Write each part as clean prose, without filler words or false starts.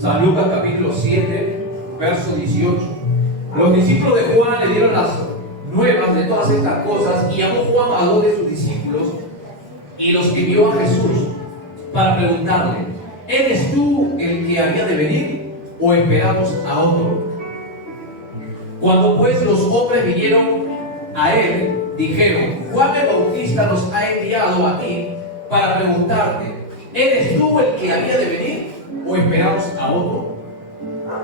San Lucas capítulo 7, verso 18. Los discípulos de Juan le dieron las nuevas de todas estas cosas y llamó Juan a dos de sus discípulos y los envió a Jesús para preguntarle: ¿eres tú el que había de venir o esperamos a otro? Cuando pues los hombres vinieron a él, dijeron: Juan el Bautista nos ha enviado a ti para preguntarte: ¿eres tú el que había de venir o esperamos a otro?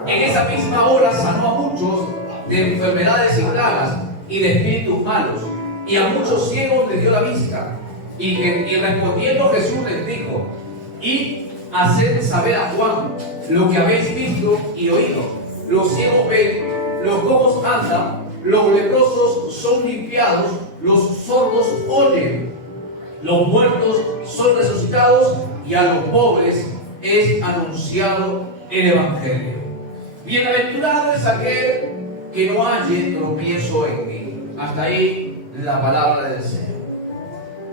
En esa misma hora sanó a muchos de enfermedades y plagas y de espíritus malos, y a muchos ciegos les dio la vista. Y respondiendo Jesús les dijo: id, haced saber a Juan lo que habéis visto y oído. Los ciegos ven, los cojos andan, los leprosos son limpiados, los sordos oyen, los muertos son resucitados, y a los pobres es anunciado el Evangelio. Bienaventurado es aquel que no halle tropiezo en mí. Hasta ahí la palabra del Señor.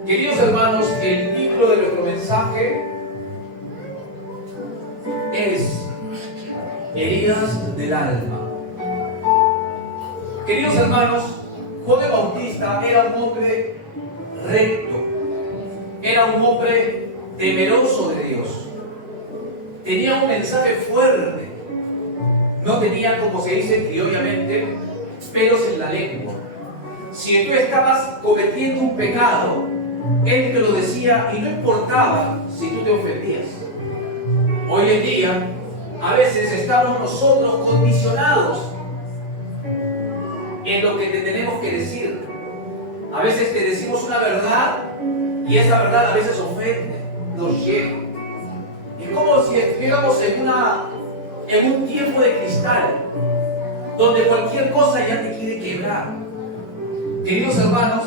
Queridos hermanos, el título de nuestro mensaje es Heridas del alma. Queridos hermanos, Juan el Bautista era un hombre recto, era un hombre temeroso de Dios, tenía un mensaje fuerte, no tenía, como se dice criollamente, pelos en la lengua. Si tú estabas cometiendo un pecado, él te lo decía y no importaba si tú te ofendías. Hoy en día, a veces estamos nosotros condicionados en lo que te tenemos que decir. A veces te decimos una verdad y esa verdad a veces ofende, nos llega. Es como si estuviéramos en un tiempo de cristal, donde cualquier cosa ya te quiere quebrar. Queridos hermanos,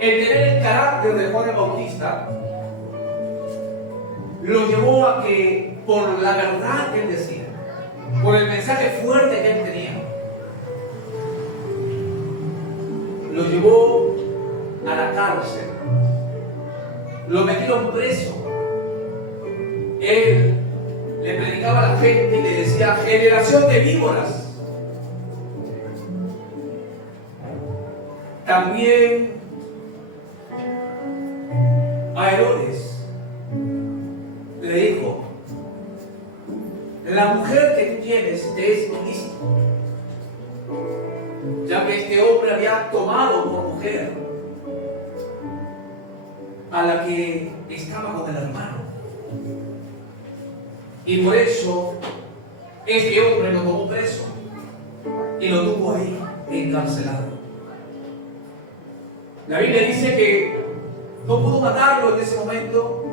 el tener el carácter de Juan el Bautista lo llevó a que, por la verdad que él decía, por el mensaje fuerte que él tenía, lo llevó a la cárcel, lo metieron preso. Él le predicaba a la gente y le decía: generación de víboras. También a Herodes le dijo: la mujer que tú tienes te es ilícita, ya que este hombre había tomado por mujer a la que estaba con el hermano, y por eso este hombre lo tomó preso y lo tuvo ahí encarcelado. La Biblia dice que no pudo matarlo en ese momento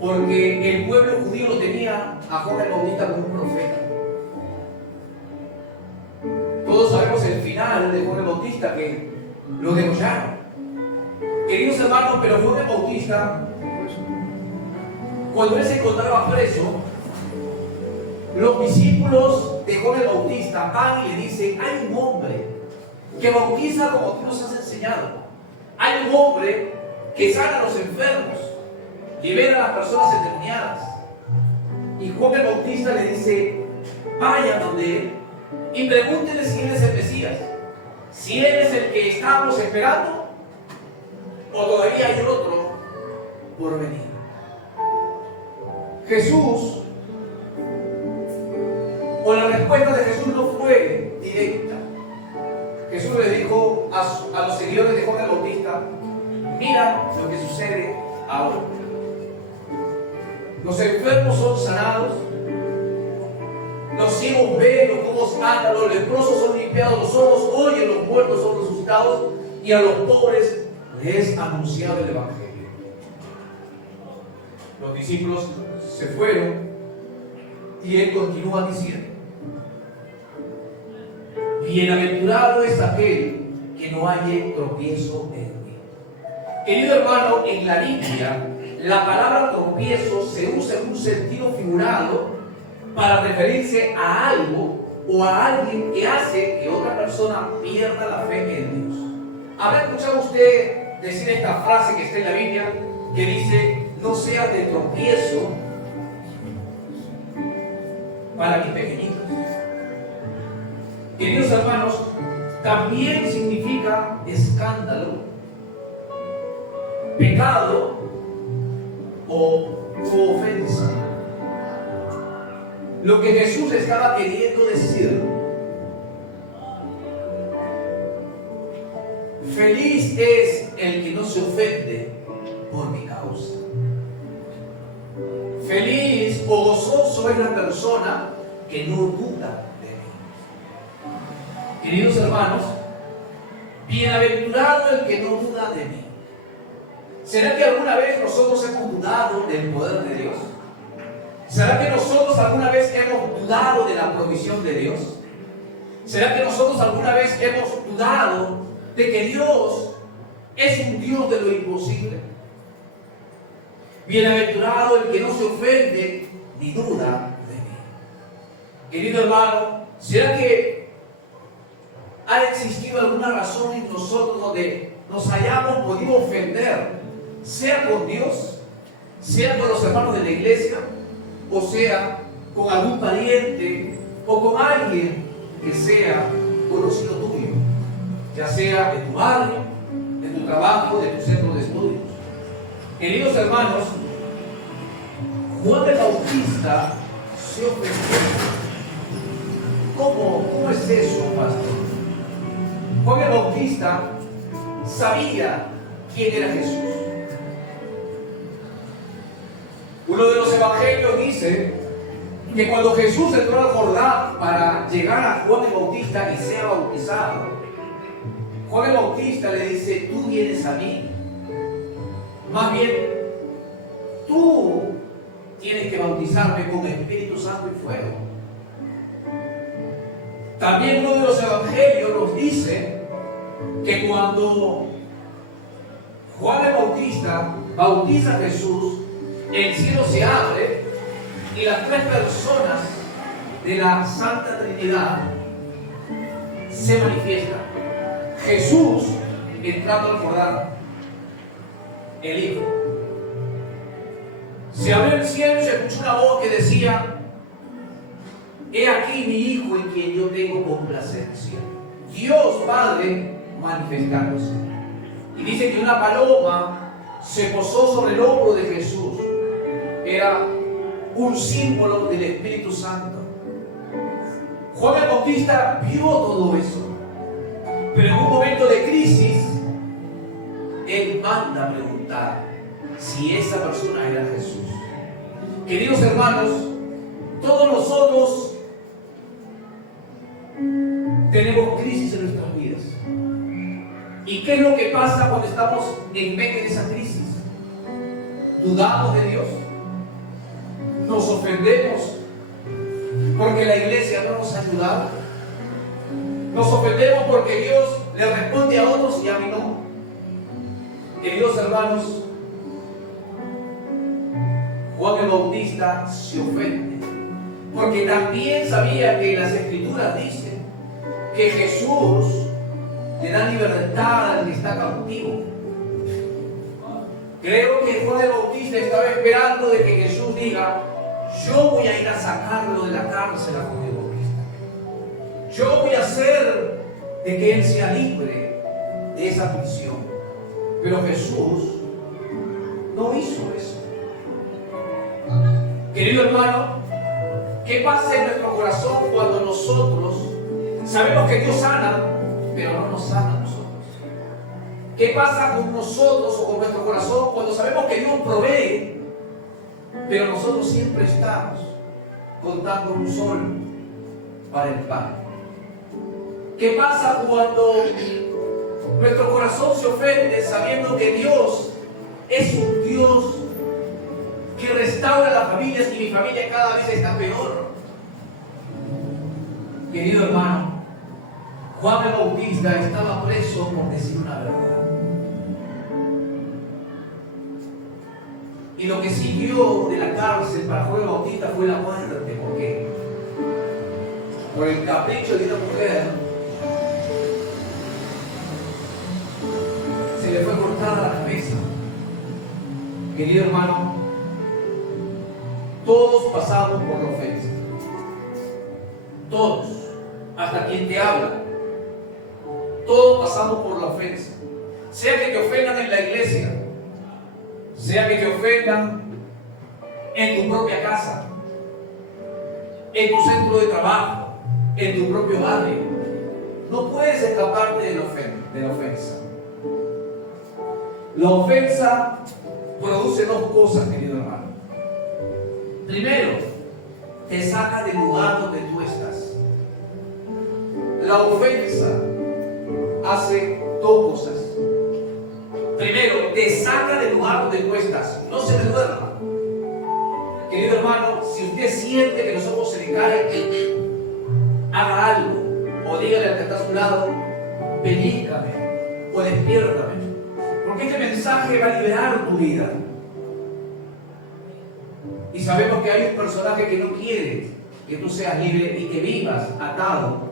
porque el pueblo judío lo tenía a Juan el Bautista como un profeta. Todos sabemos el final de Juan el Bautista, que lo degollaron. Queridos hermanos, pero Juan el Bautista, cuando él se encontraba preso, los discípulos de Juan el Bautista van y le dicen: hay un hombre que bautiza como tú nos has enseñado. Hay un hombre que sana a los enfermos, libera a las personas endemoniadas. Y Juan el Bautista le dice: vayan donde él y pregúntenle si él es el Mesías, si él es el que estamos esperando o todavía hay otro por venir. Jesús, o la respuesta de Jesús no fue directa. Jesús le dijo a los seguidores de Juan el Bautista: mira lo que sucede ahora. Los enfermos son sanados, los ciegos ven, los cojos andan, los leprosos son limpiados, los sordos oyen, los muertos son resucitados, y a los pobres les es anunciado el Evangelio. Los discípulos se fueron y él continúa diciendo: bienaventurado es aquel que no halle tropiezo en mí. Querido hermano, en la Biblia la palabra tropiezo se usa en un sentido figurado para referirse a algo o a alguien que hace que otra persona pierda la fe en Dios. ¿Habrá escuchado usted decir esta frase que está en la Biblia, que dice: no seas de tropiezo para mí pequeñitos. Queridos hermanos, también significa escándalo, pecado o ofensa. Lo que Jesús estaba queriendo decir: feliz es el que no se ofende por mi causa. Feliz o gozoso es la persona que no duda de mí. Queridos hermanos, bienaventurado el que no duda de mí. ¿Será que alguna vez nosotros hemos dudado del poder de Dios? ¿Será que nosotros alguna vez hemos dudado de la provisión de Dios? ¿Será que nosotros alguna vez hemos dudado de que Dios es un Dios de lo imposible? Bienaventurado el que no se ofende ni duda de mí. Querido hermano, ¿será que ha existido alguna razón en nosotros donde nos hayamos podido ofender, sea con Dios, sea con los hermanos de la iglesia, o sea con algún pariente o con alguien que sea conocido tuyo, ya sea de tu barrio, de tu trabajo, de tu centro de estudios? Queridos hermanos, Juan el Bautista se ofendió. ¿Cómo es eso, pastor? Juan el Bautista sabía quién era Jesús. Uno de los evangelios dice que cuando Jesús entró al Jordán para llegar a Juan el Bautista y sea bautizado, Juan el Bautista le dice: tú vienes a mí, más bien tú tienes que bautizarme con Espíritu Santo y fuego. También uno de los evangelios nos dice que cuando Juan el Bautista bautiza a Jesús, el cielo se abre y las tres personas de la Santa Trinidad se manifiestan. Jesús entrando al Jordán, el Hijo. Se abrió el cielo y se escuchó una voz que decía: he aquí mi Hijo en quien yo tengo complacencia. Dios Padre manifestándose. Y dice que una paloma se posó sobre el hombro de Jesús. Era un símbolo del Espíritu Santo. Juan el Bautista vio todo eso, pero en un momento de crisis él manda a preguntar si esa persona era Jesús. Queridos hermanos, todos nosotros tenemos crisis en nuestras vidas. ¿Y qué es lo que pasa cuando estamos en medio de esa crisis? ¿Dudamos de Dios? ¿Nos ofendemos porque la iglesia no nos ha ayudado? ¿Nos ofendemos porque Dios le responde a otros y a mí no? Queridos hermanos, Juan el Bautista se ofende porque también sabía que las Escrituras dicen que Jesús le da libertad al que está cautivo. Creo que Juan el Bautista estaba esperando de que Jesús diga: yo voy a ir a sacarlo de la cárcel a Juan el Bautista. Yo voy a hacer de que él sea libre de esa prisión. Pero Jesús no hizo eso. Querido hermano, ¿qué pasa en nuestro corazón cuando nosotros sabemos que Dios sana, pero no nos sana a nosotros? ¿Qué pasa con nosotros o con nuestro corazón cuando sabemos que Dios provee, pero nosotros siempre estamos contando un sol para el pan? ¿Qué pasa cuando nuestro corazón se ofende sabiendo que Dios es un Dios que restaura las familias y mi familia cada vez está peor? Querido hermano, Juan el Bautista estaba preso por decir una verdad. Y lo que siguió de la cárcel para Juan el Bautista fue la muerte. ¿Por qué? Por el capricho de una mujer se le fue cortada la cabeza. Querido hermano, todos pasamos por la ofensa. Todos, hasta quien te habla. Todos pasamos por la ofensa. Sea que te ofendan en la iglesia, sea que te ofendan en tu propia casa, en tu centro de trabajo, en tu propio barrio. No puedes escaparte de la ofensa. La ofensa produce dos cosas, querido hermano. Primero, te saca del lugar donde tú estás. La ofensa hace dos cosas. Primero, te saca del lugar donde tú estás. No se me duerma. Querido hermano, si usted siente que los ojos se le caen, haga algo. O dígale al que está a su lado, pellízcame o despiértame. Porque este mensaje va a liberar tu vida. Y sabemos que hay un personaje que no quiere que tú seas libre y que vivas atado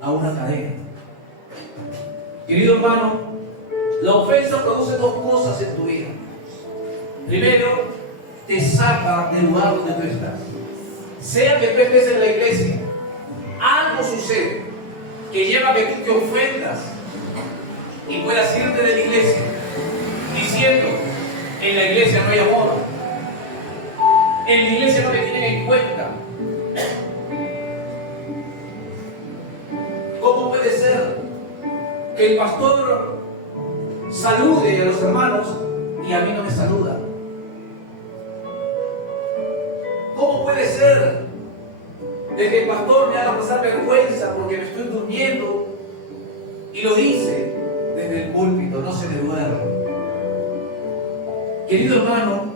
a una cadena. Querido hermano, la ofensa produce dos cosas en tu vida. Primero, te saca del lugar donde tú estás. Sea que tú estés en la iglesia, algo sucede que lleva a que tú te ofendas y puedas irte de la iglesia diciendo: en la iglesia no hay amor, en la iglesia no me tienen en cuenta. ¿Cómo puede ser que el pastor salude a los hermanos y a mí no me saluda? ¿Cómo puede ser de que el pastor me haga pasar vergüenza porque me estoy durmiendo y lo dice desde el púlpito? No se me duerme. Querido hermano,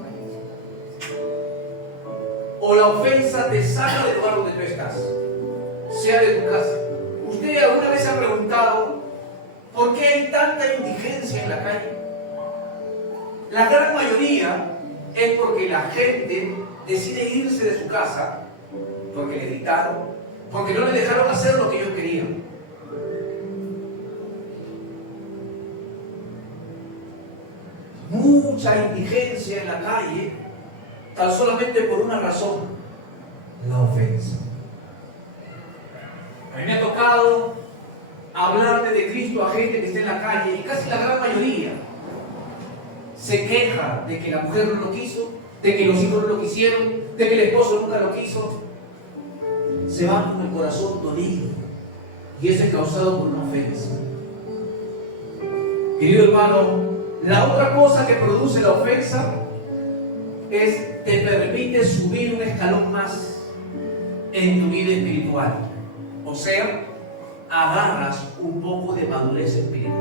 o la ofensa te saca del lugar donde tú estás, sea de tu casa. ¿Usted alguna vez se ha preguntado por qué hay tanta indigencia en la calle? La gran mayoría es porque la gente decide irse de su casa porque le gritaron, porque no le dejaron hacer lo que ellos querían. Mucha indigencia en la calle, tan solamente por una razón: la ofensa. A mí me ha tocado hablarle de Cristo a gente que está en la calle y casi la gran mayoría se queja de que la mujer no lo quiso, de que los hijos no lo quisieron, de que el esposo nunca lo quiso. Se van con el corazón dolido y eso es causado por una ofensa. Querido hermano, la otra cosa que produce la ofensa es te permite subir un escalón más en tu vida espiritual. O sea, agarras un poco de madurez espiritual.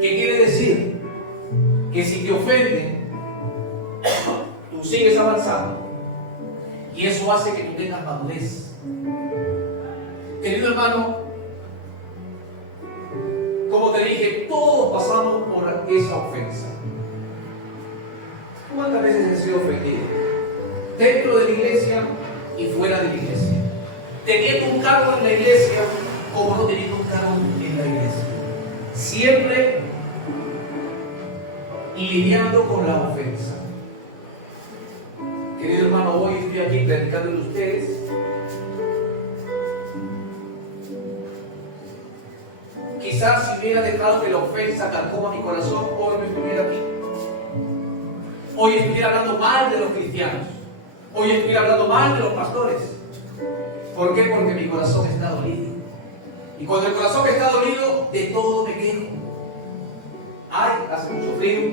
¿Qué quiere decir? Que si te ofenden, tú sigues avanzando y eso hace que tú tengas madurez. Querido hermano, como te dije, todos pasamos por esa ofensa. ¿Cuántas veces he sido ofendido? Dentro de la iglesia y fuera de la iglesia. Teniendo un cargo en la iglesia como no teniendo un cargo en la iglesia. Siempre lidiando con la ofensa. Querido hermano, hoy estoy aquí platicando de ustedes. Quizás si hubiera dejado que la ofensa carcoma mi corazón, hoy no estuviera aquí. Hoy estuviera hablando mal de los cristianos. Hoy estuviera hablando mal de los pastores. ¿Por qué? Porque mi corazón está dolido. Y cuando el corazón está dolido, de todo me quejo. Ay, hace mucho frío.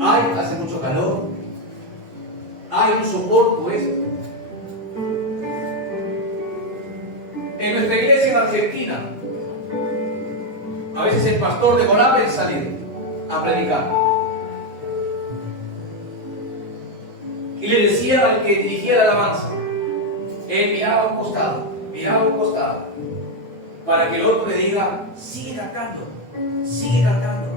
Ay, hace mucho calor. Ay, no soporto esto. En nuestra iglesia en Argentina, a veces el pastor demoraba en salir a predicar. Y le decía al que dirigía la alabanza, él miraba a un costado, para que el otro le diga: sigue cantando, sigue cantando.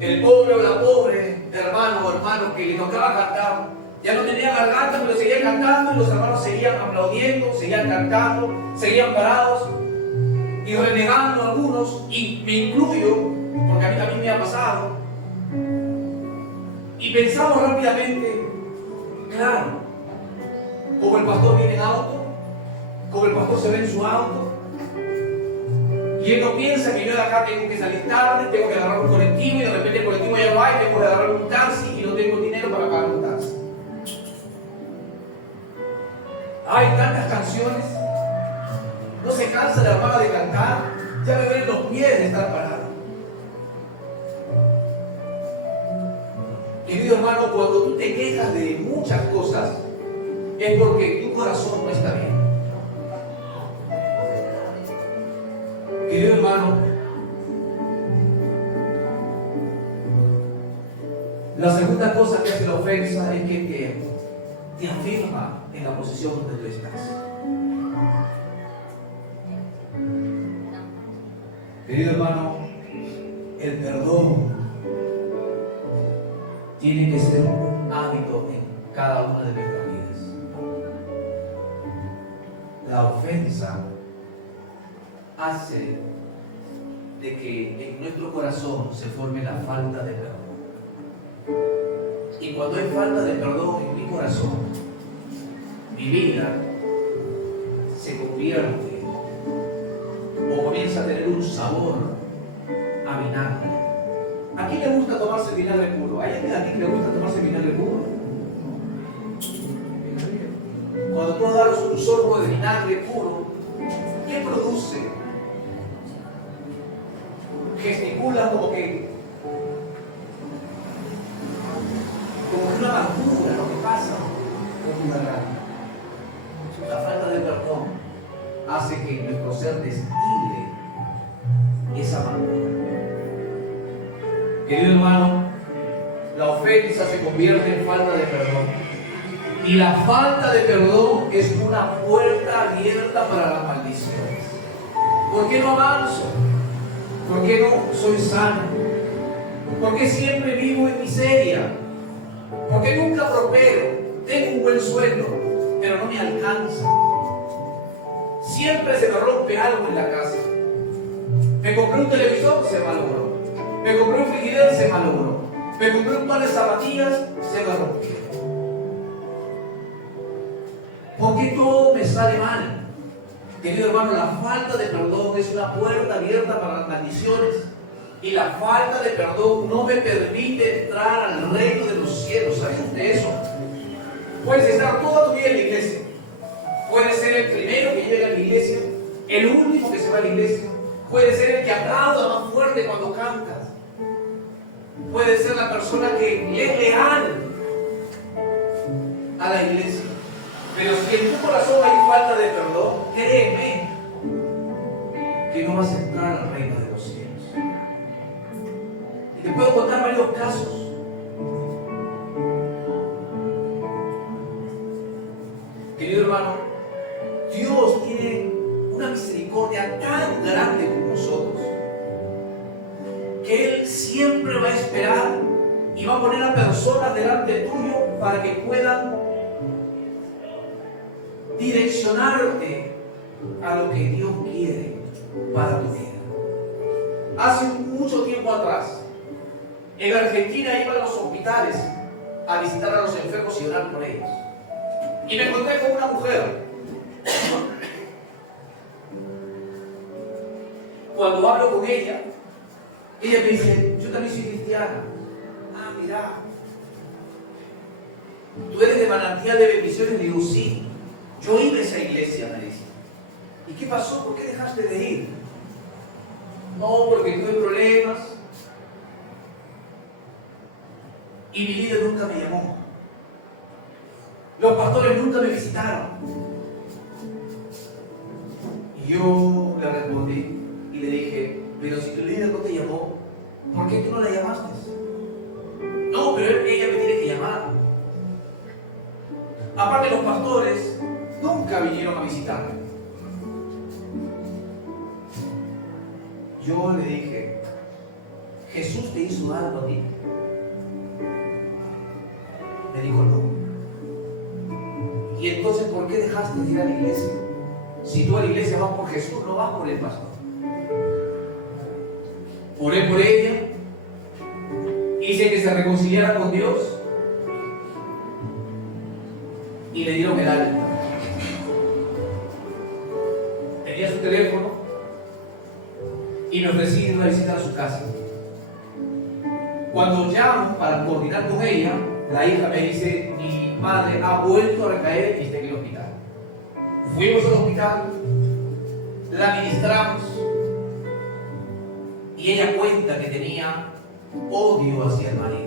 El pobre o la pobre hermano o hermano que le tocaba cantar, ya no tenía garganta, pero seguía cantando y los hermanos seguían aplaudiendo, seguían cantando, seguían parados y renegando algunos, y me incluyo, porque a mí también me ha pasado, y pensamos rápidamente: claro, como el pastor viene en auto, como el pastor se ve en su auto, y él no piensa que yo de acá tengo que salir tarde, tengo que agarrar un colectivo, y de repente el colectivo ya no hay, tengo que agarrar un taxi y no tengo dinero para pagar un taxi. Hay tantas canciones, no se cansa la hermana de cantar, ya me ven los pies de estar parado. Querido hermano, cuando tú te quejas de muchas cosas, es porque tu corazón no está bien. Querido hermano, la segunda cosa que hace la ofensa es que te afirma en la posición donde tú estás. Querido hermano, el perdón tiene que ser un hábito en cada una de nuestras vidas. La ofensa hace de que en nuestro corazón se forme la falta de perdón. Y cuando hay falta de perdón en mi corazón, mi vida se convierte o comienza a tener un sabor a vinagre. ¿A quién le gusta tomarse vinagre puro? ¿Hay alguien aquí que le gusta tomarse vinagre puro? Cuando tú agarras un sorbo de vinagre puro, ¿qué produce? Gesticula como una amargura, lo que pasa con tu garganta. La falta de perdón hace que nuestro ser destile esa amargura. Querido hermano, la ofensa se convierte en falta de perdón. Y la falta de perdón es una puerta abierta para las maldiciones. ¿Por qué no avanzo? ¿Por qué no soy sano? ¿Por qué siempre vivo en miseria? ¿Por qué nunca prospero? Tengo un buen sueldo, pero no me alcanza. Siempre se me rompe algo en la casa. Me compré un televisor, se malogró. Me compré un frigidero, se malogró. Me compré un par de zapatillas, se me rompió. ¿Por qué todo me sale mal? Querido hermano, la falta de perdón es una puerta abierta para las maldiciones. Y la falta de perdón no me permite entrar al reino de los cielos. ¿Sabe usted eso? Puedes estar toda tu vida en la iglesia. Puedes ser el primero que llega a la iglesia, el último que se va a la iglesia. Puedes ser el que aplauda más fuerte cuando cantas. Puedes ser la persona que es leal a la iglesia. Pero si en tu corazón hay falta de perdón, créeme que no vas a entrar al reino de los cielos. Y te puedo contar varios casos. Querido hermano, Dios tiene una misericordia tan grande con nosotros que Él siempre va a esperar y va a poner a personas delante tuyo para que puedan direccionarte a lo que Dios quiere para tu vida. Hace mucho tiempo atrás, en Argentina iba a los hospitales a visitar a los enfermos y orar por ellos. Y me encontré con una mujer. Cuando hablo con ella me dice, yo también soy cristiana. Ah, mira, tú eres de manantial de bendiciones. Le digo, sí, yo iba a esa iglesia, me dice. ¿Y qué pasó? ¿Por qué dejaste de ir? No, porque tuve problemas y mi líder nunca me llamó. Los pastores nunca me visitaron. Y yo le respondí y le dije, pero si tu líder no te llamó, ¿por qué tú no la llamaste? No, pero ella me tiene que llamar. Aparte, los pastores nunca vinieron a visitarme. Yo le dije, ¿Jesús te hizo algo a ti? Me dijo, no. Y entonces, ¿por qué dejaste de ir a la iglesia? Si tú a la iglesia vas por Jesús, no vas por el pastor. Oré por ella, hice que se reconciliara con Dios y le dieron medalla. tenía su teléfono y me ofrecí ir a visitar a su casa. Cuando llamo para coordinar con ella, la hija me dice: mi madre ha vuelto a recaer y está en el hospital. Fuimos al hospital, la ministramos y ella cuenta que tenía odio hacia el marido.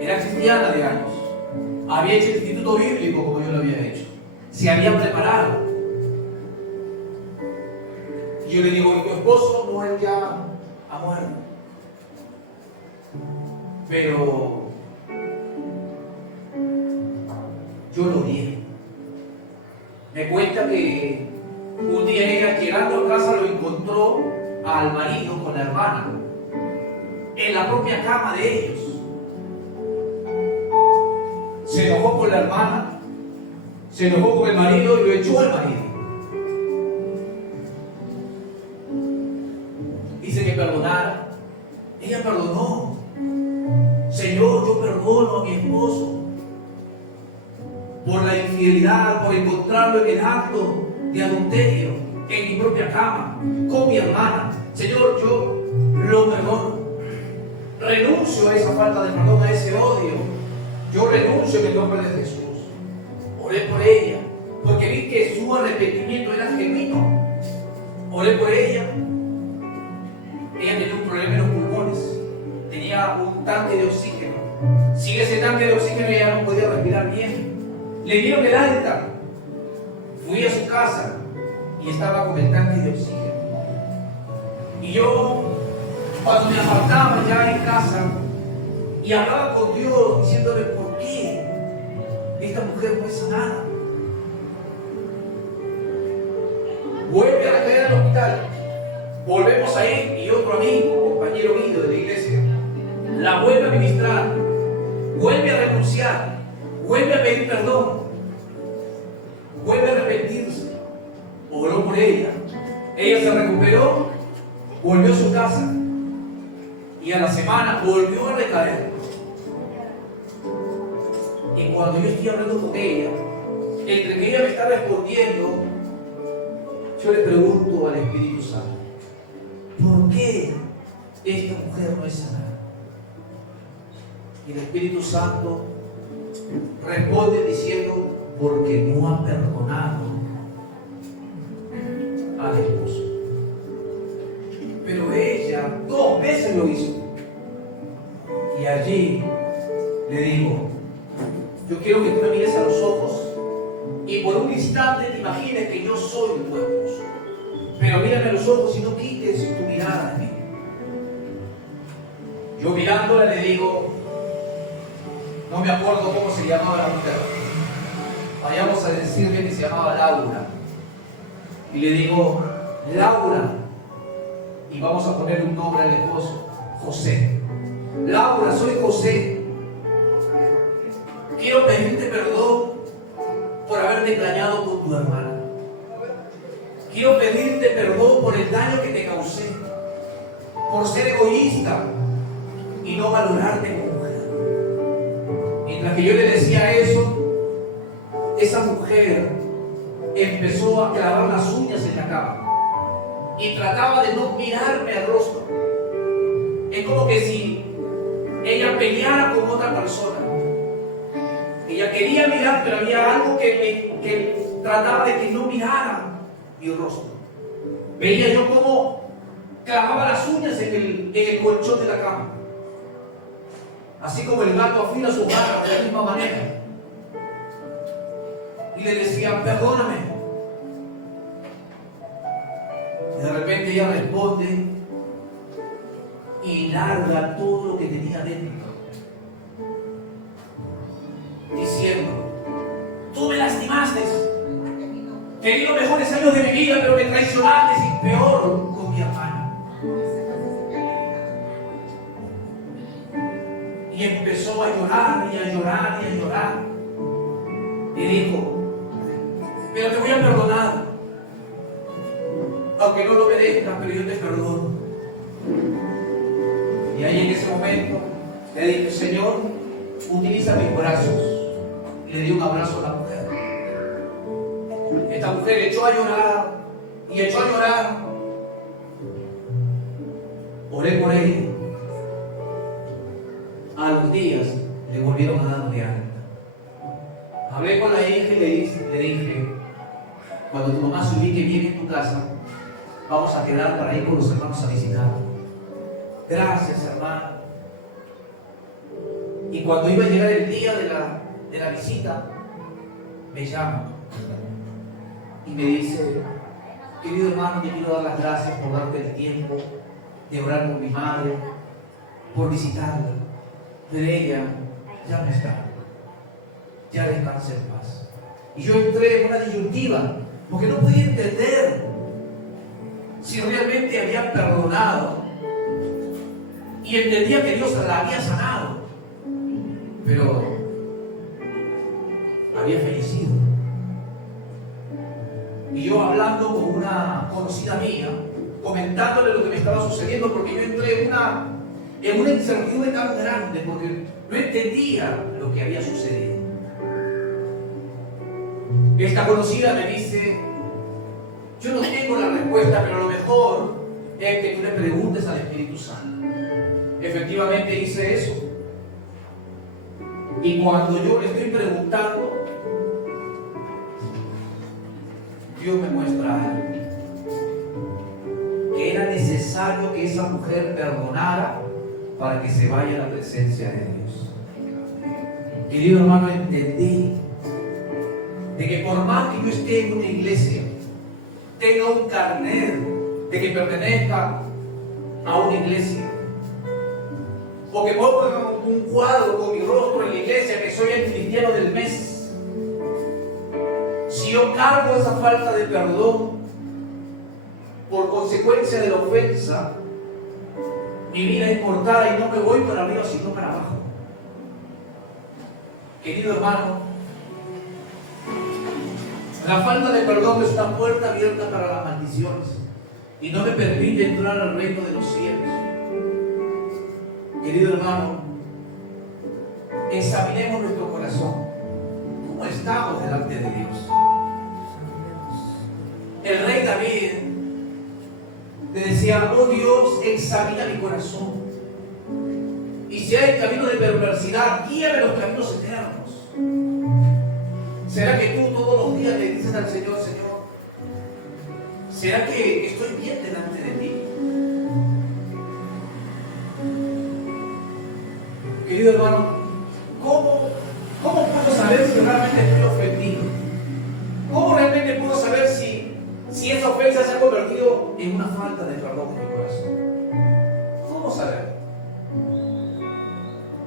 Era cristiana de años, había hecho el instituto bíblico como yo lo había hecho, se había preparado. Y yo le digo: ¿y tu esposo? No, él ya ha muerto. Pero yo lo odié. Me cuenta que un día ella, llegando a casa, lo encontró al marido con la hermana en la propia cama de ellos. Se enojó con la hermana, se enojó con el marido y lo echó al marido. Dice que perdonara. Ella perdonó. Señor, yo perdono a mi esposo por la infidelidad, por encontrarlo en el acto de adulterio, en mi propia cama, con mi hermana. Señor, yo lo perdono. Renuncio a esa falta de perdón, a ese odio. Yo renuncio en el nombre de Jesús. Oré por ella, porque vi que su arrepentimiento era genuino. Oré por ella. Ella tenía un problema en los pulmones. Tenía un tanque de oxígeno. Sin ese tanque de oxígeno ella no podía respirar bien. Le dieron el alta. Fui a su casa y estaba con el tanque de oxígeno. Y yo, cuando me apartaba ya en casa y hablaba con Dios, diciéndole: ¿por qué esta mujer no es sanada? Vuelve a recaer al hospital. Volvemos a ir y otro amigo, compañero mío de la iglesia, la vuelve a ministrar, vuelve a renunciar, vuelve a pedir perdón, vuelve a arrepentirse. Oró por ella. Ella se recuperó, volvió a su casa y a la semana volvió a recaer. Y cuando yo estoy hablando con ella, entre que ella me está respondiendo, yo le pregunto al Espíritu Santo: ¿por qué esta mujer no es sanada? Y el Espíritu Santo responde diciendo: porque no ha perdonado al esposo. Pero ella 2 veces lo hizo. Y allí le digo: yo quiero que tú me mires a los ojos y por un instante te imagines que yo soy tu esposo. Pero mírame a los ojos y no quites tu mirada de mí. Yo mirándola le digo: no me acuerdo cómo se llamaba la mujer. Vayamos a decirle que se llamaba Laura. Y le digo: Laura. Y vamos a poner un nombre al esposo: José. Laura, soy José. Quiero pedirte perdón por haberte engañado con tu hermana. Quiero pedirte perdón por el daño que te causé, por ser egoísta y no valorarte como mujer. Mientras que yo le decía eso, esa mujer empezó a clavar las uñas en la cama y trataba de no mirarme al rostro. Es como que si ella peleara con otra persona. Ella quería mirar, pero había algo que trataba de que no mirara mi rostro. Veía yo cómo clavaba las uñas en el colchón de la cama. Así como el gato afila su garra de la misma manera. Y le decía: perdóname. Y de repente ella responde y larga todo lo que tenía dentro, diciendo: tú me lastimaste, te di los mejores años de mi vida, pero me traicionaste, y peor con mi hermana. Y empezó a llorar y a llorar y a llorar. Y dijo: pero te voy a perdonar, aunque no lo merezcas, pero yo te perdono. Y ahí en ese momento le dije: Señor, utiliza mis brazos. Y le di un abrazo a la mujer. esta mujer echó a llorar y echó a llorar. Oré por ella. A los días le volvieron a dar de alta. Hablé con la hija y le dije, cuando tu mamá se ubique bien en tu casa, vamos a quedar para ir con los hermanos a visitarla. Gracias, hermano. Y cuando iba a llegar el día de la visita, me llama y me dice, querido hermano, te quiero dar las gracias por darte el tiempo de orar por mi madre, por visitarla. Pero ella ya no está, ya descansa en paz. Y yo entré en una disyuntiva, porque no podía entender si realmente había perdonado, y entendía que Dios la había sanado, pero había fallecido. Y yo hablando con una conocida mía, comentándole lo que me estaba sucediendo, porque yo entré en una incertidumbre tan grande, porque no entendía lo que había sucedido. Esta conocida me dice, yo no tengo la respuesta, pero lo mejor es que tú le preguntes al Espíritu Santo. Efectivamente hice eso. Y cuando yo le estoy preguntando, Dios me muestra algo. Que era necesario que esa mujer perdonara para que se vaya a la presencia de Dios. Querido hermano, entendí de que por más que yo esté en una iglesia, tenga un carnet de que pertenezca a una iglesia, o que ponga un cuadro con mi rostro en la iglesia, que soy el cristiano del mes, si yo cargo esa falta de perdón por consecuencia de la ofensa, mi vida es cortada y no me voy para arriba sino para abajo. Querido hermano, la falta de perdón es una puerta abierta para las maldiciones y no me permite entrar al reino de los cielos. Querido hermano, examinemos nuestro corazón. ¿Cómo estamos delante de Dios? El rey David le decía, oh Dios, examina mi corazón. Y si hay camino de perversidad, guíame los caminos eternos. ¿Será que tú todos los días le dices al Señor, Señor, ¿será que estoy bien delante de ti? Querido hermano, ¿cómo puedo saber si realmente estoy ofendido? ¿Cómo realmente puedo saber si esa ofensa se ha convertido en una falta de perdón en mi corazón? ¿Cómo saber?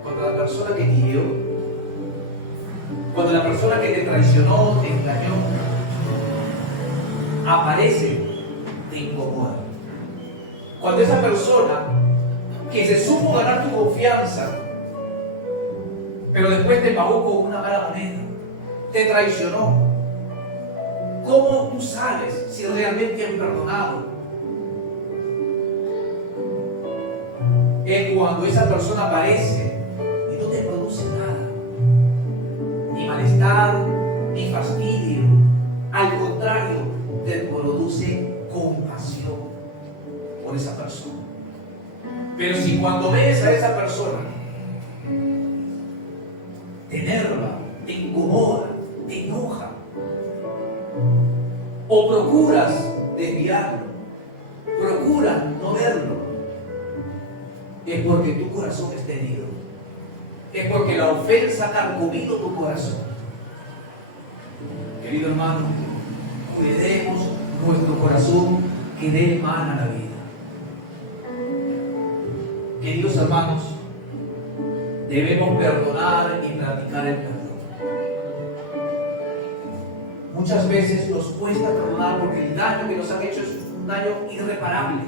Cuando la persona que te hirió, cuando la persona que te traicionó, te engañó, aparece, te incomoda. Cuando esa persona que se supo ganar tu confianza, pero después te pagó con una mala moneda, te traicionó, ¿cómo tú sabes si realmente han perdonado? Es cuando esa persona aparece y no te produce nada, ni malestar, ni fastidio. Al contrario, te produce compasión por esa persona. Pero si cuando ves a esa persona, te enerva, te incomoda, te enoja, o procuras desviarlo, procuras no verlo, es porque tu corazón está herido, es porque la ofensa ha carcomido tu corazón. Querido hermano, cuidemos nuestro corazón que dé mana a la vida. Queridos hermanos, debemos perdonar y practicar el perdón. Muchas veces nos cuesta perdonar porque el daño que nos han hecho es un daño irreparable,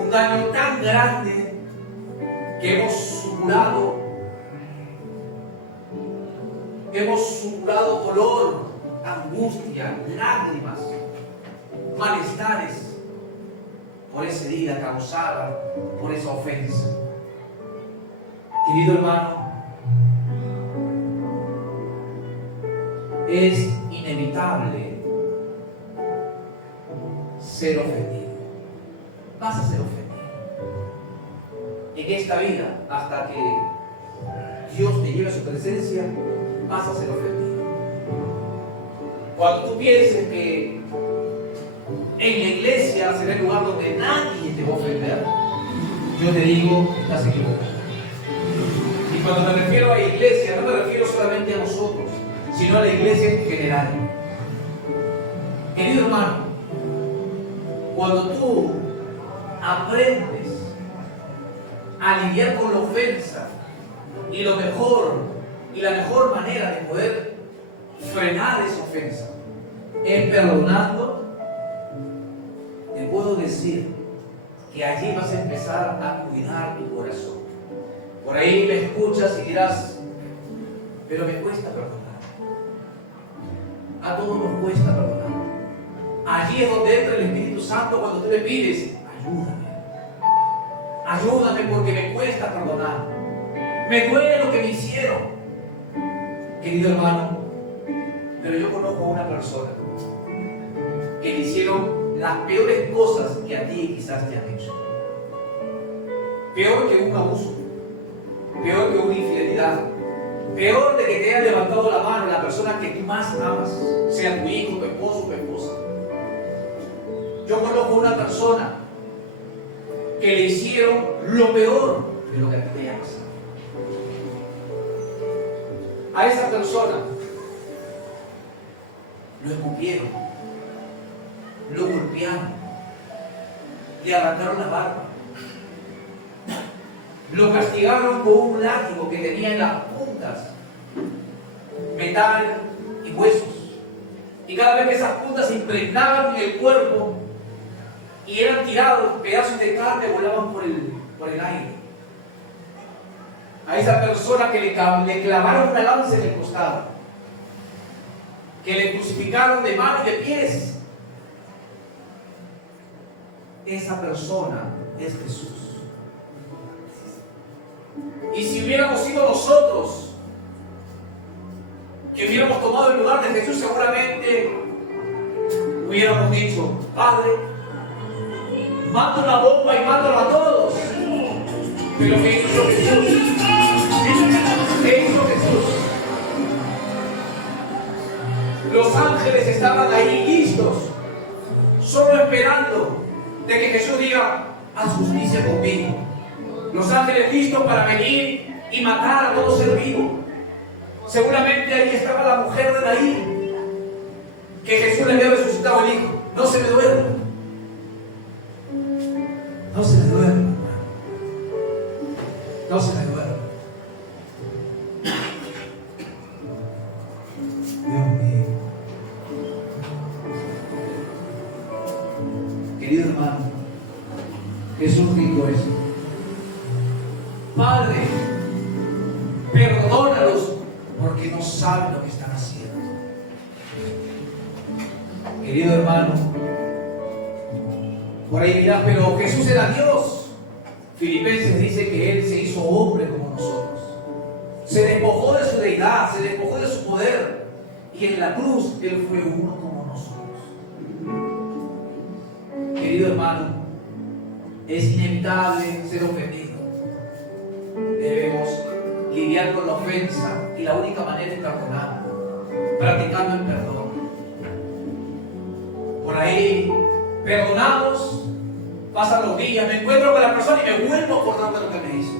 un daño tan grande que hemos supurado dolor, angustia, lágrimas, malestares por esa herida causada por esa ofensa. Querido hermano, es inevitable ser ofendido. Vas a ser ofendido en esta vida. Hasta que Dios te lleve a su presencia, vas a ser ofendido. Cuando tú pienses que en la iglesia será el lugar donde nadie te va a ofender, yo te digo, estás equivocado. Y cuando me refiero a iglesia, no me refiero solamente a nosotros, sino a la iglesia en general. Querido hermano, cuando tú aprendes a lidiar con la ofensa, y la mejor manera de poder frenar esa ofensa es perdonando, te puedo decir que allí vas a empezar a cuidar tu corazón. Por ahí me escuchas y dirás, pero me cuesta perdonar. A todos nos cuesta perdonar. Allí es donde entra el Espíritu Santo cuando tú le pides, ayúdame porque me cuesta perdonar. Me duele lo que me hicieron. Querido hermano, pero yo conozco a una persona que le hicieron las peores cosas que a ti quizás te han hecho. Peor que un abuso, peor que una infidelidad, peor de que te haya levantado la mano la persona que tú más amas, sea tu hijo, tu esposo, tu esposa. Yo conozco a una persona que le hicieron lo peor de lo que a ti te haya pasado. A esa persona lo escupieron, lo golpearon, le arrancaron la barba, lo castigaron con un látigo que tenía en las puntas metal y huesos, y cada vez que esas puntas se impregnaban en el cuerpo y eran tirados, pedazos de carne volaban por el aire. A esa persona que le clavaron una lanza en el costado, que le crucificaron de manos y de pies, esa persona es Jesús. Y si hubiéramos sido nosotros que hubiéramos tomado el lugar de Jesús, seguramente hubiéramos dicho, Padre, manda una bomba y mátalo a todos. Pero ¿qué hizo Jesús? ¿Qué hizo Jesús? Los ángeles estaban ahí listos, solo esperando de que Jesús diga, haz justicia conmigo. Los ángeles listos para venir y matar a todo ser vivo. Seguramente ahí estaba la mujer de Naín, que Jesús le había resucitado al hijo. No se me duerma. No se me duerma. No se me duerma. Dios mío. Querido hermano, Jesús dijo eso. Padre, perdónalos porque no saben lo que están haciendo. Querido hermano, por ahí dirás, pero Jesús era Dios. Filipenses dice que Él se hizo hombre como nosotros. Se despojó de su deidad, se despojó de su poder. Y en la cruz Él fue uno como nosotros. Querido hermano, es inevitable ser ofendido. Debemos lidiar con la ofensa y la única manera es perdonando, practicando el perdón. Por ahí perdonamos, pasan los días, me encuentro con la persona y me vuelvo a acordar de lo que me hizo.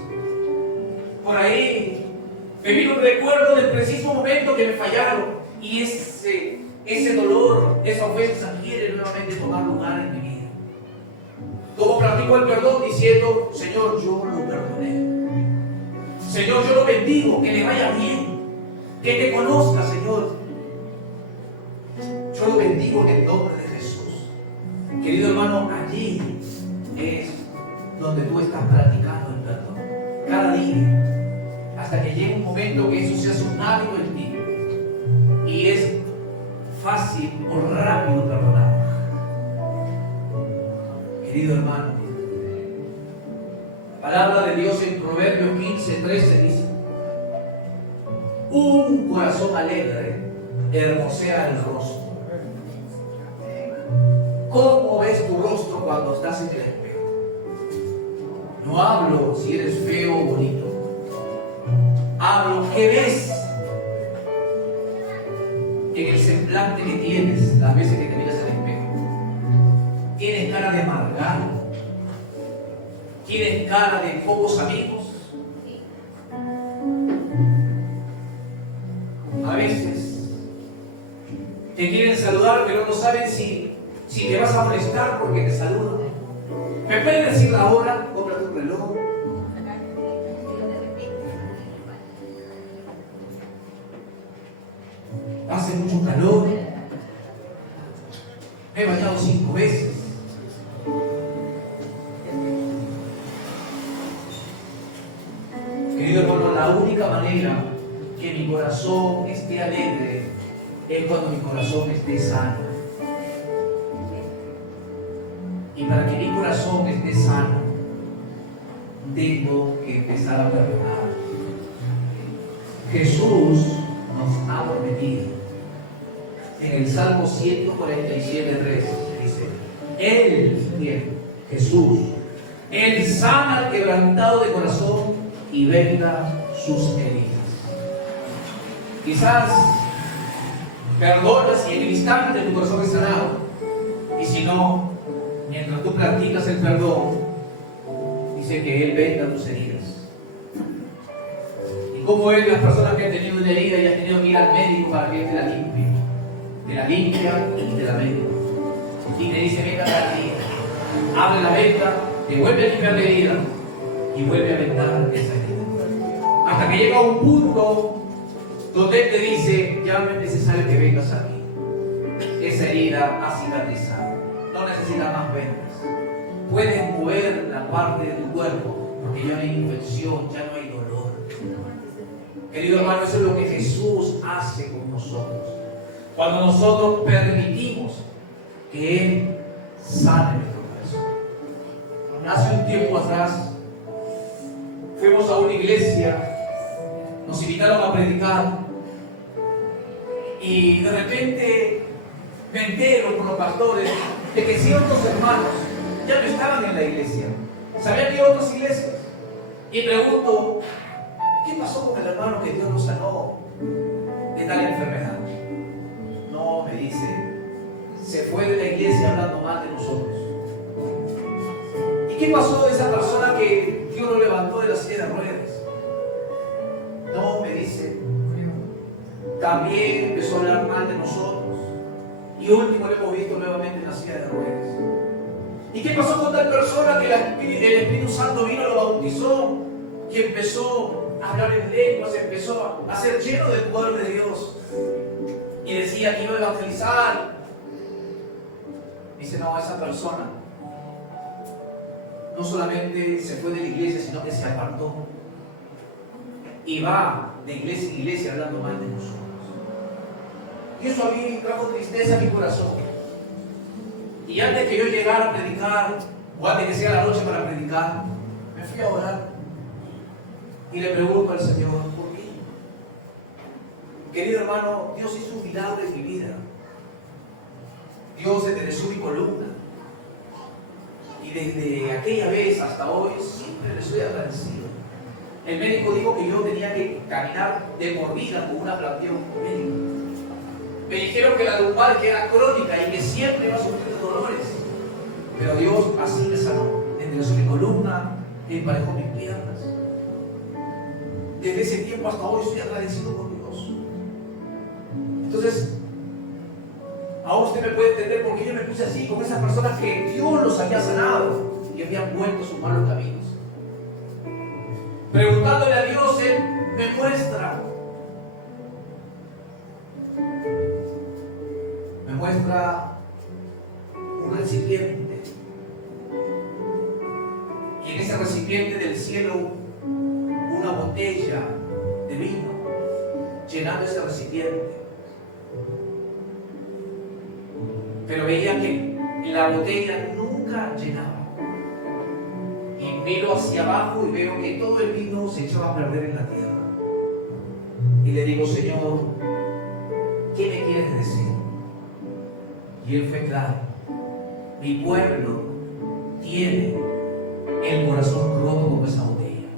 Por ahí me vino un recuerdo del preciso momento que me fallaron y ese dolor, esa ofensa quiere nuevamente tomar lugar en mi vida. ¿Cómo practico el perdón? Diciendo, Señor, yo lo perdoné. Señor, yo lo bendigo, que le vaya bien, que te conozca, Señor. Yo lo bendigo en el nombre de Jesús. Querido hermano, allí es donde tú estás practicando el perdón. Cada día, hasta que llegue un momento que eso se hace un hábito en ti. Y es fácil o rápido perdonar. Querido hermano, la palabra de Dios en Proverbios 15:13 dice: un corazón alegre hermosea el rostro. ¿Cómo ves tu rostro cuando estás en el espejo? No hablo si eres feo o bonito. Hablo qué ves en el semblante que tienes las veces que te miras al espejo. ¿Tienes cara de amargado? ¿Tienes cara de pocos amigos? A veces te quieren saludar, pero no saben si te vas a molestar porque te saludan. ¿Me pueden decir la hora? Cómprate un reloj. Hace mucho calor. Me he bañado 5 veces. Querido hermano, la única manera que mi corazón esté alegre es cuando mi corazón esté sano. Y para que mi corazón esté sano, tengo que empezar a perdonar. Jesús nos ha prometido en el Salmo 147:3, dice: Él, Jesús, Él sana al quebrantado de corazón y venga sus heridas. Quizás perdonas y en el instante tu corazón es sanado, y si no, mientras tú practicas el perdón, dice que Él venda tus heridas. Y como Él, las personas que han tenido una herida y han tenido que ir al médico para que Él te la limpie, te la limpia y te la venda. Y te dice: venga la herida, abre la venda, te vuelve a limpiar la herida y vuelve a vendar esa herida. Hasta que llega un punto donde Él te dice: ya no es necesario que vengas aquí. Esa herida ha cicatrizado. No necesitas más vendas. Puedes mover la parte de tu cuerpo porque ya no hay infección, ya no hay dolor. Querido hermano, eso es lo que Jesús hace con nosotros. Cuando nosotros permitimos que Él sane nuestro corazón. Hace un tiempo atrás fuimos a una iglesia, nos invitaron a predicar y de repente me entero con los pastores de que ciertos hermanos ya no estaban en la iglesia, se habían ido a otras iglesias. Y pregunto: ¿qué pasó con el hermano que Dios lo sanó de tal enfermedad? No, me dice, se fue de la iglesia hablando mal de nosotros. ¿Y qué pasó de esa persona que Dios lo levantó de la silla de ruedas? No, me dice, también empezó a hablar mal de nosotros. Y último lo hemos visto nuevamente en la silla de ruedas. ¿Y qué pasó con tal persona que el Espíritu Santo vino, lo bautizó, que empezó a hablar en lenguas, empezó a ser lleno del poder de Dios? Y decía que iba a evangelizar. Dice: no, esa persona no solamente se fue de la iglesia, sino que se apartó. Y va de iglesia en iglesia hablando mal de nosotros. Y eso a mí trajo tristeza a mi corazón. Y antes que yo llegara a predicar, o antes que sea la noche para predicar, me fui a orar. Y le pregunto al Señor: ¿por qué? Querido hermano, Dios hizo un milagro en mi vida. Dios enderezó mi columna. Y desde aquella vez hasta hoy siempre le soy agradecido. El médico dijo que yo tenía que caminar de mordida con una planteón médica. Me dijeron que la lumbar era crónica y que siempre iba a sufrir de dolores. Pero Dios así me sanó. Enderezó mi columna, emparejó mis piernas. Desde ese tiempo hasta hoy estoy agradecido con Dios. Entonces, ahora usted me puede entender por qué yo me puse así con esas personas que Dios los había sanado y habían vuelto a sus malos caminos. Preguntándole a Dios, Él me muestra un recipiente. Y en ese recipiente del cielo una botella de vino, llenando ese recipiente. Pero veía que la botella nunca llenaba. Y miro hacia abajo y veo que todo el vino se echaba a perder en la tierra. Y le digo: Señor, ¿qué me Y él fue claro: mi pueblo tiene el corazón roto como esa botella.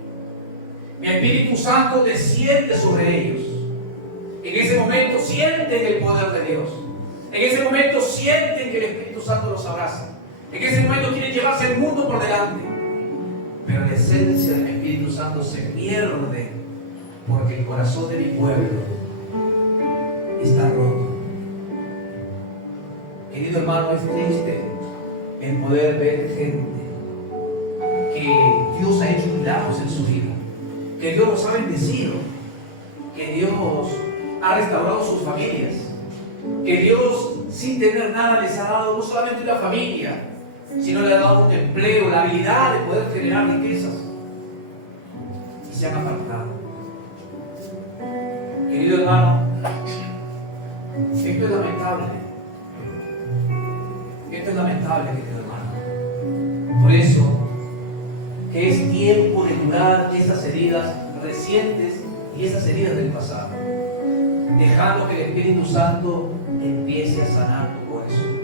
Mi Espíritu Santo desciende sobre ellos. En ese momento sienten el poder de Dios. En ese momento sienten que el Espíritu Santo los abraza. En ese momento quieren llevarse el mundo por delante. Pero la esencia del Espíritu Santo se pierde porque el corazón de mi pueblo está roto. Querido hermano, es triste el poder ver gente que Dios ha hecho milagros en su vida, que Dios los ha bendecido, que Dios ha restaurado sus familias, que Dios sin tener nada les ha dado no solamente una familia, sino le ha dado un empleo, la habilidad de poder generar riquezas, y se han apartado. Querido hermano, esto es lamentable. Esto es lamentable, querido hermano. Por eso que es tiempo de curar esas heridas recientes y esas heridas del pasado, dejando que el Espíritu Santo empiece a sanar tu corazón.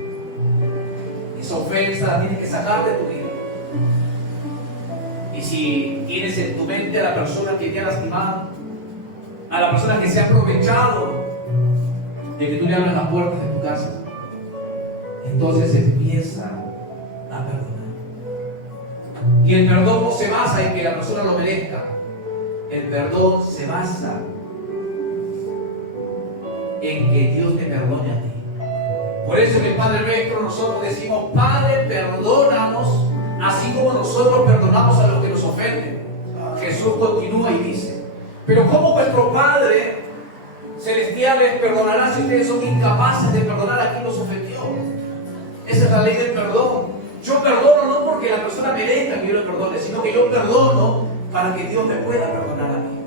Esa ofensa la tienes que sacar de tu vida. Y si tienes en tu mente a la persona que te ha lastimado, a la persona que se ha aprovechado de que tú le abras las puertas de tu casa, entonces empieza a perdonar. Y el perdón no se basa en que la persona lo merezca. El perdón se basa en que Dios te perdone a ti. Por eso en el Padre Nuestro nosotros decimos: Padre, perdónanos, así como nosotros perdonamos a los que nos ofenden. Jesús continúa y dice: pero ¿cómo vuestro Padre Celestial les perdonará si ustedes son incapaces de perdonar a quien los ofendió? Esa es la ley del perdón. Yo perdono no porque la persona merezca que yo le perdone, sino que yo perdono para que Dios me pueda perdonar a mí.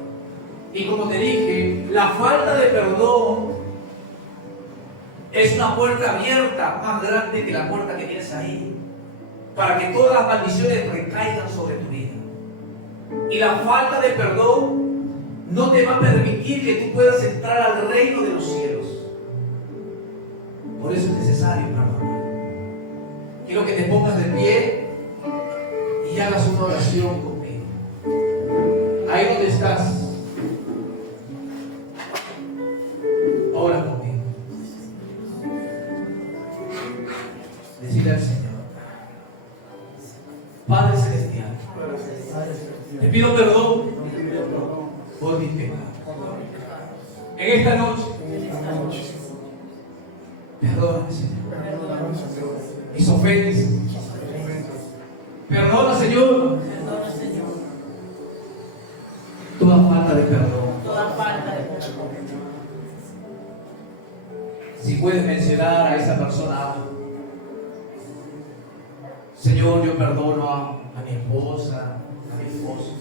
Y como te dije, la falta de perdón es una puerta abierta más grande que la puerta que tienes ahí, para que todas las maldiciones recaigan sobre tu vida. Y la falta de perdón no te va a permitir que tú puedas entrar al reino de los cielos. Por eso es necesario perdonar. Quiero que te pongas de pie y hagas una oración conmigo. Ahí donde estás, ora conmigo. Decirle al Señor: Padre Celestial, te pido perdón por mis pecados. En esta noche, perdóname, Señor, mis ofensas. Perdona, Señor, toda falta de perdón. Si puedes mencionar a esa persona: Señor, yo perdono a mi esposa, a mi esposo.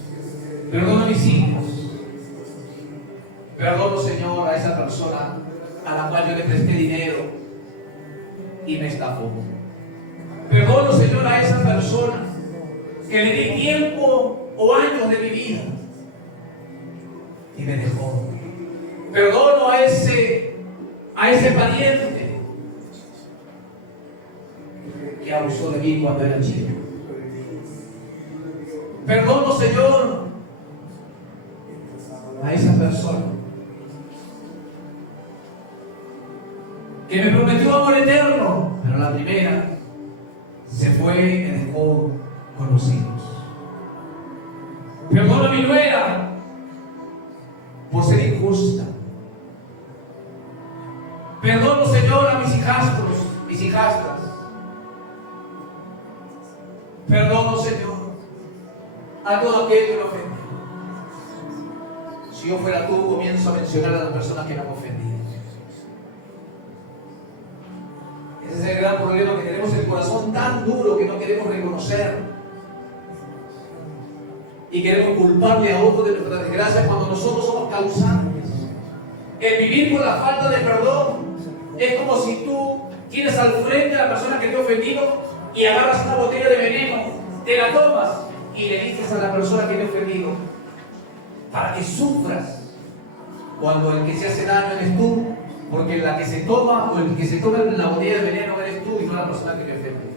Perdono a mis hijos. Perdono, Señor, a esa persona a la cual yo le presté dinero y me estafó. Perdono, Señor, a esa persona que le di tiempo o años de mi vida y me dejó. Perdono a ese pariente que abusó de mí cuando era chico. Perdono, Señor, a esa persona que me prometió amor eterno, pero la primera se fue y me dejó con los hijos. Perdono a mi nuera por ser injusta. Perdono, Señor, a mis hijastros, mis hijastras. Perdono, Señor, a todo aquel que me ofende. Si yo fuera tú, comienzo a mencionar a las personas que me han ofendido. Ese es el gran problema, que tenemos el corazón tan duro que no queremos reconocer y queremos culparle a otro de nuestra desgracia cuando nosotros somos causantes. El vivir con la falta de perdón es como si tú tienes al frente a la persona que te ha ofendido y agarras una botella de veneno, te la tomas y le dices a la persona que te ha ofendido para que sufras, cuando el que se hace daño eres tú, porque la que se toma o el que se toma la botella de veneno eres tú y no la persona que me ofende.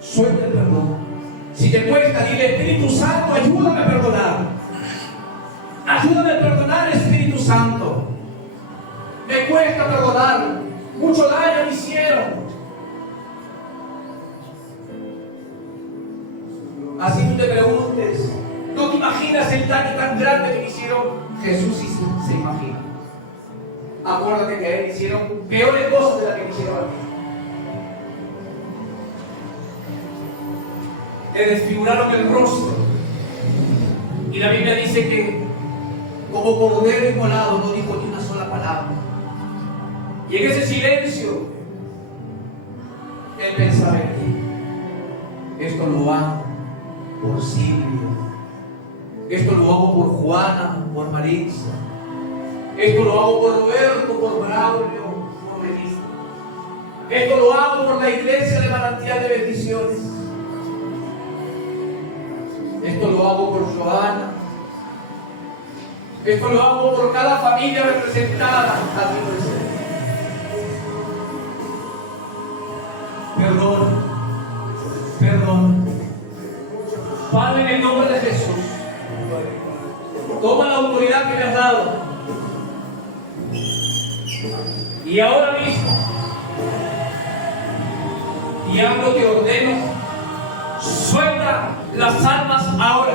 Suelta el perdón. Si te cuesta, dile: Espíritu Santo, ayúdame a perdonar. Ayúdame a perdonar, Espíritu Santo. Me cuesta perdonar. Mucho daño me hicieron. Así tú te preguntes, no te imaginas el daño tan grande que me hicieron. Jesús sí se imagina. Acuérdate que a él hicieron peores cosas de las que me hicieron a mí. Le desfiguraron el rostro. Y la Biblia dice que como cordero inmolado no dijo ni una sola palabra. Y en ese silencio, él pensaba en ti. Esto lo hago por Silvio. Esto lo hago por Juana, por Maritza. Esto lo hago por Roberto, por Braulio, por Melissa. Esto lo hago por la iglesia de Manantial de Bendiciones. Esto lo hago por Joana. Esto lo hago por cada familia representada aquí presente. Perdón, perdón. Padre, en el nombre de Jesús, toma la autoridad que me has dado. Y ahora mismo, diablo, te ordeno, suelta las almas ahora.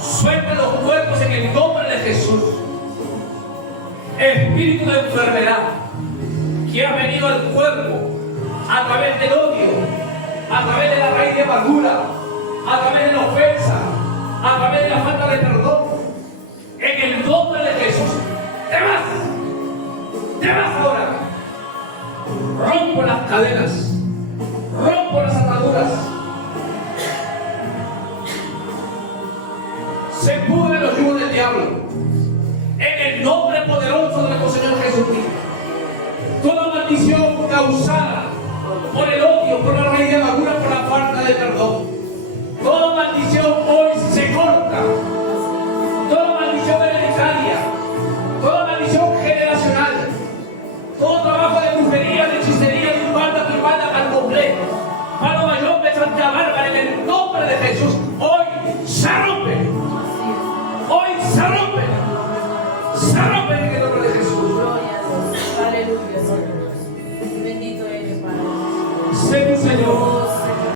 Suelta los cuerpos en el nombre de Jesús. Espíritu de enfermedad que ha venido al cuerpo a través del odio, a través de la raíz de amargura, a través de la ofensa, a través de la falta de perdón, en el nombre de Jesús, te vas ahora. Rompo las cadenas, rompo las ataduras, se pudren los yugos del diablo, en el nombre poderoso de nuestro Señor Jesucristo. Toda maldición causada por el odio, por la raíz de amargura, por la falta de perdón, toda maldición hoy se corta. Toda maldición hereditaria, toda maldición generacional, todo trabajo de brujería, de hechicería, de umbanda, al completo, Palo Mayor de Santa Bárbara, en el nombre de Jesús, hoy se rompe. Hoy se rompe. Se rompe en el nombre de Jesús. Aleluya, Señor. Bendito eres, Padre. Sé tu Señor.